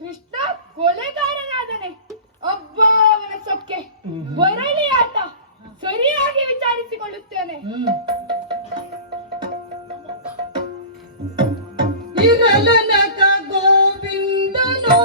ಕೃಷ್ಣ ಕೊಲೆಗಾರನಾದನೆ. ಅಬ್ಬಾ ಅವನ ಸೊಕ್ಕೆ ಬರಲಿ ಆತ, ಸರಿಯಾಗಿ ವಿಚಾರಿಸಿಕೊಳ್ಳುತ್ತೇನೆ. ಇರಲನಕ ಗೋವಿಂದನೋ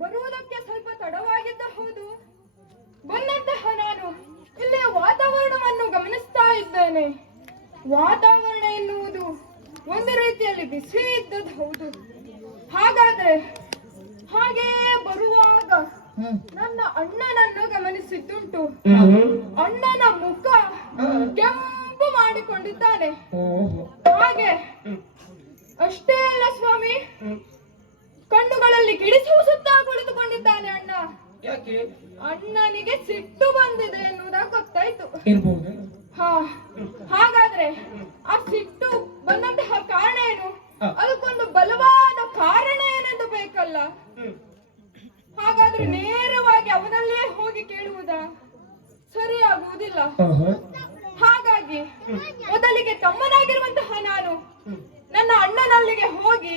ಬರುವುದಕ್ಕೆ ಸ್ವಲ್ಪ ತಡವಾಗಿದ್ದ ಹೌದು. ಬಂದಂತಹ ನಾನು ಇಲ್ಲಿಯ ವಾತಾವರಣವನ್ನು ಗಮನಿಸ್ತಾ ಇದ್ದೇನೆ. ವಾತಾವರಣ ಎನ್ನುವುದು ಒಂದು ರೀತಿಯಲ್ಲಿ ಬಿಸಿ ಇದ್ದದ್ದು ಹೌದು. ಹಾಗಾದ್ರೆ ಹಾಗೇ ಬರುವಾಗ ನನ್ನ ಅಣ್ಣನನ್ನು ಗಮನಿಸಿದ್ದುಂಟು. ಅಣ್ಣನ ಮುಖ ಕೆಂಪು ಮಾಡಿಕೊಂಡಿದ್ದಾನೆ. ಹಾಗೆ ಅಷ್ಟೇ ಅಲ್ಲ ಸ್ವಾಮಿ, ಕಣ್ಣುಗಳಲ್ಲಿ ಗಿಡಿಸುವ ಸುತ್ತ ಕುಳಿತುಕೊಂಡಿದ್ದಾನೆ ಅಣ್ಣ. ಅಣ್ಣನಿಗೆ ಸಿಟ್ಟು ಬಂದಿದೆ ಎನ್ನುವುದಾಗಿ ಗೊತ್ತಾಯ್ತು. ಹಾಗಾದ್ರೆ ಆ ಸಿಟ್ಟು ಬಂದಂತಹ ಕಾರಣ ಏನು? ಅದಕ್ಕೊಂದು ಬಲವಾದ ಕಾರಣ ಏನೆಂದು ಬೇಕಲ್ಲ. ಹಾಗಾದ್ರೆ ನೇರವಾಗಿ ಅವನಲ್ಲೇ ಹೋಗಿ ಕೇಳುವುದಾ? ಸರಿಯಾಗುವುದಿಲ್ಲ. ಹಾಗಾಗಿ ಮೊದಲಿಗೆ ತಮ್ಮನಾಗಿರುವಂತಹ ನಾನು ನನ್ನ ಅಣ್ಣನಲ್ಲಿಗೆ ಹೋಗಿ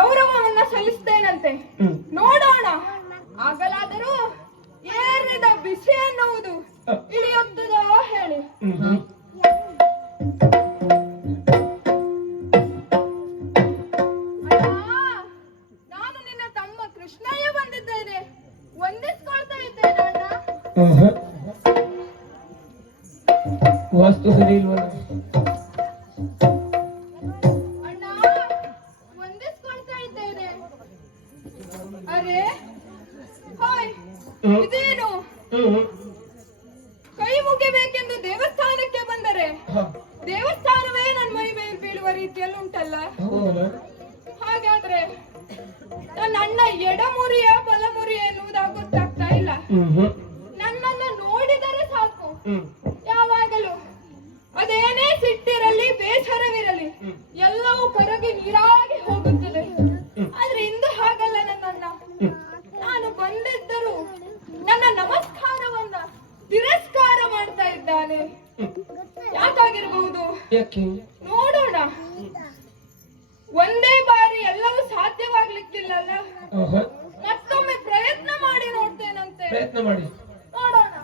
ಗೌರವವನ್ನ ಸಲ್ಲಿಸ್ತೇನಂತೆ. ನೋಡೋಣ, ಆಗಲಾದರೂ ಏರಿದ ಬಿಸಿ ಎನ್ನುವುದು ಇಳಿಯುತ್ತದೋ ಹೇಳಿ. ನಾನು ನಿನ್ನ ತಮ್ಮ ಕೃಷ್ಣಯ್ಯ ಬಂದಿದ್ದೇನೆ. ವಂದಿಸ್ಕೊಳ್ತಾ ಇದ್ದೇನೆ ಅಣ್ಣ. ವಾಸ್ತು ಸರಿ ಇಲ್ವಲ್ಲ? ಅರೆ ಹಾಯ್, ಇದೇನು? ಕೈ ಮುಗಿಬೇಕೆಂದು ದೇವಸ್ಥಾನಕ್ಕೆ ಬಂದರೆ ದೇವಸ್ಥಾನವೇ ನನ್ನ ಮೈ ಮೇಲೆ ಬೀಳುವ ರೀತಿಯಲ್ಲಿ ಉಂಟಲ್ಲ. ಹಾಗಾದ್ರೆ ನನ್ನ ಅಣ್ಣ ಎಡಮುರಿಯ ಬಲಮುರಿಯ ಎನ್ನುವುದಾಗಿ ಗೊತ್ತಾಗ್ತಾ ಇಲ್ಲ. ನನ್ನನ್ನ ನೋಡಿದರೆ ಸಾಕು, ಯಾವಾಗಲೂ ಅದೇನೇ ಸಿಟ್ಟಿರಲಿ ಬೇಸರವಿರಲಿ ಎಲ್ಲವೂ ಕರಗಿ ನೀರಾಗಿ ಹೋಗುತ್ತದೆ. ಆದ್ರೆ ಇಂದು ಹಾಗಲ್ಲ. ನನ್ನಣ್ಣ ನಾನು ಬಂದಿದ್ದರೂ ನನ್ನ ನಮಸ್ಕಾರವನ್ನ ತಿರಸ್ಕಾರ ಮಾಡ್ತಾ ಇದ್ದಾನೆ. ಯಾಕಾಗಿರಬಹುದು? ನೋಡೋಣ. ಒಂದೇ ಬಾರಿ ಎಲ್ಲವೂ ಸಾಧ್ಯವಾಗ್ಲಿಕ್ಕಿಲ್ಲಲ್ಲ. ಮತ್ತೊಮ್ಮೆ ಪ್ರಯತ್ನ ಮಾಡಿ ನೋಡ್ತೇನಂತೆ. ಪ್ರಯತ್ನ ಮಾಡಿ ನೋಡೋಣ.